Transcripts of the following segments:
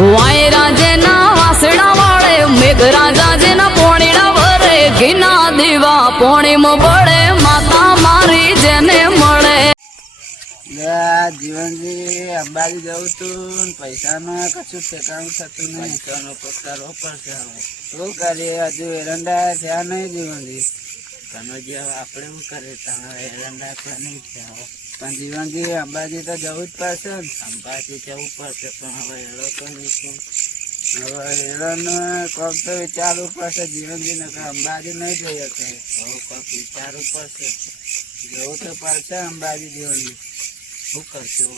વાયરા જેના વાસણા વાળે મેઘરાજા જેના પોણીના ભરે ઘીના દીવા પોણીમાં બળે માતા મારી જેને મળે જીવનજી અંબાજી જવું તું પૈસાનો કશું ઠેકાણું થતું નહીં. પૈસાનો પત્તારો પડશે. શું કરીએ હજુ એરંડા થયા નહીં જીવનજી. તમે જે આપણે શું કરીએ તમારે એરંડા પણ નહીં થયા. પણ જીવનજી અંબાજી તો જવું જ પડશે ને. અંબાજી જવું પડશે પણ હવે એરો તો નહીં. હવે એરોનો કોક તો વિચારવું પડશે જીવનજી ને કે અંબાજી નહીં જઈએ તો હવે કોક વિચારવું પડશે. જવું તો પડશે અંબાજી જીવનજી. શું કરશું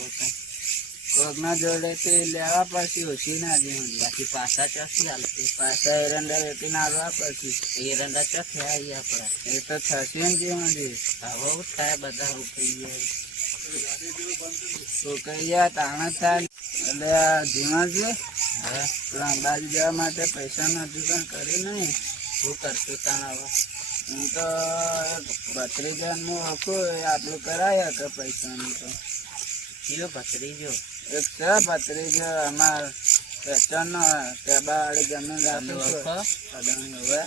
કોક ના જોડે લેવા પડશે ઓછી ના જીવન. બાકી પાછા ચોથી હાલતી પાછા એરંડા વેચીને આવવા પડશે. એરંડા ચો થયા આપડા એ તો થશે ને જીવન. હવે થાય બધા ઉકળી ગયા તાણા થાય એટલે જીવનજી. હા અંબાજી જવા માટે પૈસા નું હજુ પણ કરી નહીં. શું કરશું તાણ હવે હું તો 32 નું ઓળખું આટલું કરાય કે પૈસાનું તો ભત્રીજો એક છે. ભત્રીજો અમાર પેચન નો ટેબા વાળી જમીન રાખી હવે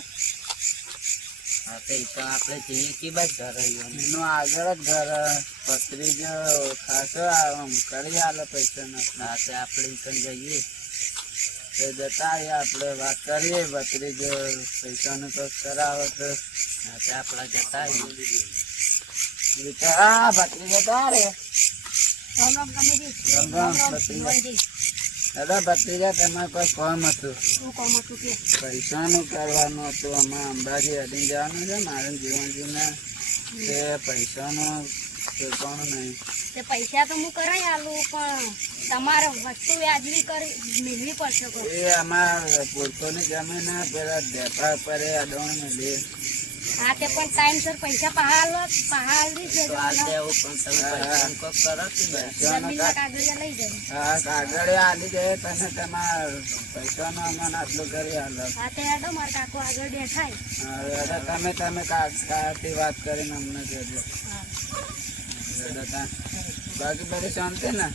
આપણે જઈએ કે બાદ ઘર એનું આગળ જ ઘર. ભત્રીજો ખાસો કરી હાલે પૈસા નો સાથે આપણે કઈ જઈએ તો જતા આવીએ. આપણે વાત કરીએ ભત્રીજો પૈસાનું તો કરાવે તો આપડા જતા આવીએ. ભત્રીજો તારે દાદા ભત્રીજા તમારે કોઈ કોમ હતું. પૈસાનું કરવાનું હતું. અમે અંબાજી અડીને જવાનું છે મારે જીવનજી ને તે પૈસાનું કોણ નહીં. પૈસા તો હું કરાઈ આલું પણ તમારે વસ્તુ વ્યાજબી કરી મેળવી પડશે. એ અમાર પુરતોની જમીન પેલા દેપા પર અડોણ લે. હા તે પણ ટાઈમસર પૈસા પહાડી દેજો. કાગળિયા લઈ જાય. હા કાગળિયા આલી જાય તને તમાર પૈસાનો અમને આટલું કરી હાલ. હા તે હેડો મારા કાકો આગળ દેખાય. તમે કાથી વાત કરીને અમને કહેજો. બાકી બધી શાંતિ ને?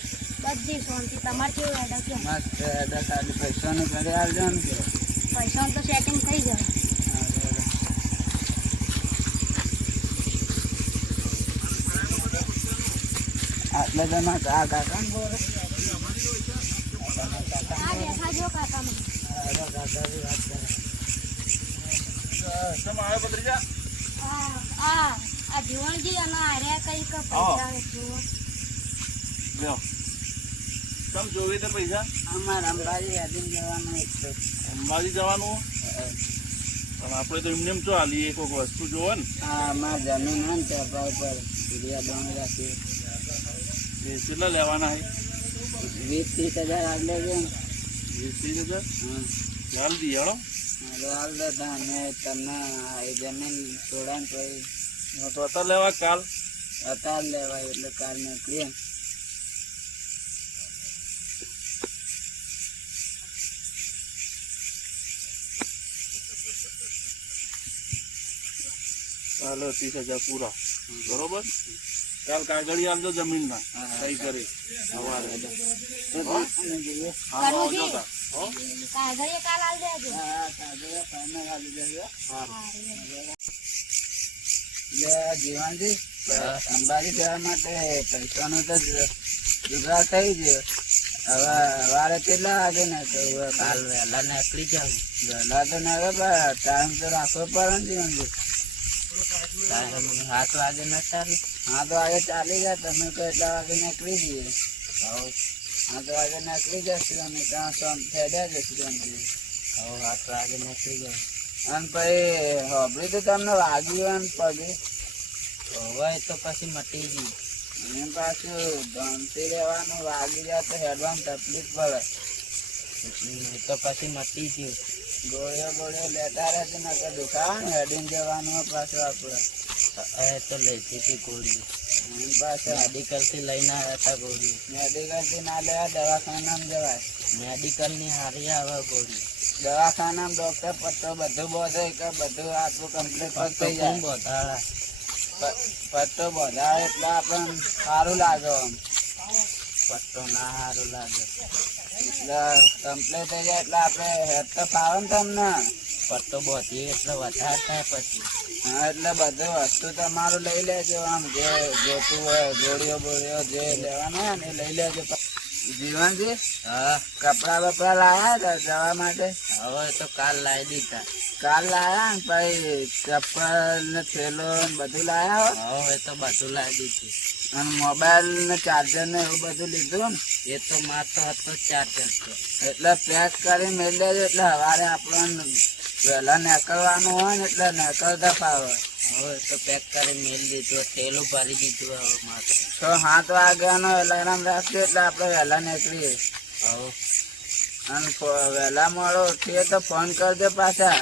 બધી શાંતિ. તમારે કેવું હેડો કે મસ્ત હેડો. ખાલી પૈસાનું કરી આવજો ને. પૈસાનું તો સેટિંગ થઈ જાય. આટલે તમે કાકા ને બોલે જો કાકામાં આ જીવનજી અને આર્યા કઈક પૈસા અમારે અંબાજી યાદી જવાનું. અંબાજી જવાનું પણ આપણે તો એમને ચો હાલી એક વસ્તુ જોવે ને. હા અમારે જમીન હોય ને ત્યાં ઉપર સુર્યા દોણ રાખીએ. એ કેટલા લેવાના છે? 20-30 હજાર આગળ છે. 20-30 હજાર? હા ચાલ દી હેડો. હાલ દેતા અને તમને એ જમીન છોડાને પછી તો અત્યારે લેવા કાલ અત્યારે લેવાય એટલે કાલ નીકળીએ. ચાલો 30,000 પૂરા. બરોબર. કાલ કાગળી આવજો જમીન ના સહી કરી સવારે. જીવનજી અંબાજી જવા માટે પૈસાનું તો જુગાડ થઈ ગયો. હવે વારે કેટલા વાગે ને કાલ વહેલા નીકળી જાવ. વહેલા તો ના ટાઈમ તો રાખવો પડે ને જીવનજી. 7 વાગે ના ચાલે. 7 વાગે ચાલી જાય. તમે તો એટલા વાગે નીકળી જઈએ. 7 વાગે નીકળી જશું અમે ત્યાં ફેડ્યા જશું. 7 વાગે નીકળી જાય. અને પછી હોબળી તો તમને વાગ્યું પગે હોય તો પછી મટી ગયું. અને પાછું ધમતી રહેવાનું વાગી જાય તો હેડવાનું તકલીફ પડે. તો પછી મટી ગયું. ગોળીઓ લેતા રહેશે ને કે દુકાન હેડીને જવાનું પાછું આપણે. તો લેતી હતી ગોળીઓ. પાછું મેડિકલ થી લઈને આવ્યા હતા ગોળીઓ. મેડિકલ થી ના લેવા દવાખાનામાં જવાય. મેડિકલ ની હારી આવે ગોળીઓ. દવાખાનામાં ડોક્ટર પટ્ટો બધું બોધે કે બધું આટલું કમ્પ્લીટ થઈ જાય. પટ્ટો બધા એટલે આપણને સારું લાગે. પટ્ટો ના સારું લાગે. એટલે કમ્પ્લીટ થઈ જાય એટલે આપણે હેડ તો ફાવે ને તમને પટ્ટો બોધી એટલે વધારે થાય પછી. હા એટલે બધું વસ્તુ તમારું લઈ લેજો આમ જે જોતું હોય જોડીઓ બોડીઓ જે લેવાનું હોય ને એ લઈ લેજો. જીવનજી હા કપડા બપડા લાયા હતા જવા માટે? હવે તો કાલ લાવી દીધા. કાલ લાયા ને પછી ચપ્પલ ને થેલો ને બધું લાયા હો? હવે તો બધું લાવી દીધું. અને મોબાઈલ ને ચાર્જર ને એવું બધું લીધું ને? એ તો માર તો હતો ચાર્જર તો. એટલે પેક કરી મેળ દેજો એટલે સવારે આપણને વહેલા નીકળવાનું હોય ને એટલે નીકળતા ફાવે. હવે તો પેક કરી મેળ દીધું, તેલું ભરી દીધું. હવે માર તો 6-7 વાગ્યાનો એલાર્મ રાખજો એટલે આપણે વહેલા નીકળીએ. હવે અને વહેલા મોડો ઉઠીએ તો ફોન કરજો પાછા,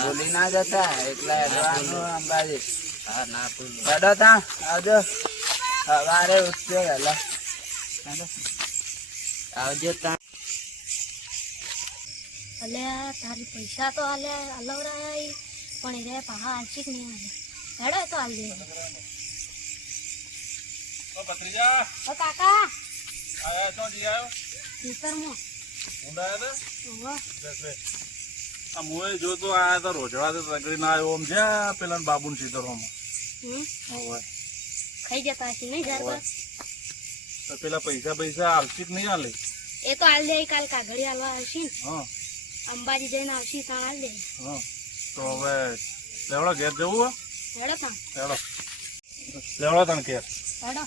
ભૂલી ના જતા. એટલે હેડવાનું અંબાજી. હા ના ભૂલો. હેડો ત્યાં આવજો, સવારે ઉઠજો વહેલા. હેડો. આવજો તા. અલ્યા તારી પૈસા તો અલવરાય પણ એ પાહા આંશિક નહીં આવે. હેડો તો હાલ દે. ભત્રીજા ઓ કાકા આયા તો જી આવ્યો ખેતરમાં ઊંડા ઓહો આ મોએ જોતો આયા તો રોજડા તો તગડી ના આવ્યો આમ જ્યાં પેલા બાબુન સીધરમાં હમ ખાઈ જતા હશે નહીં જાતા? તો પેલા પૈસા આલસી નહીં આલે. એ તો હાલ દે, કાલ કાગળી હાલવા આવશે ને હા અંબાજી જઈને આવશે તો હાલ દે. હા તો હવે લેવડો ઘેર જવું હેડો તાં લેવડો તને ઘેર હેડો.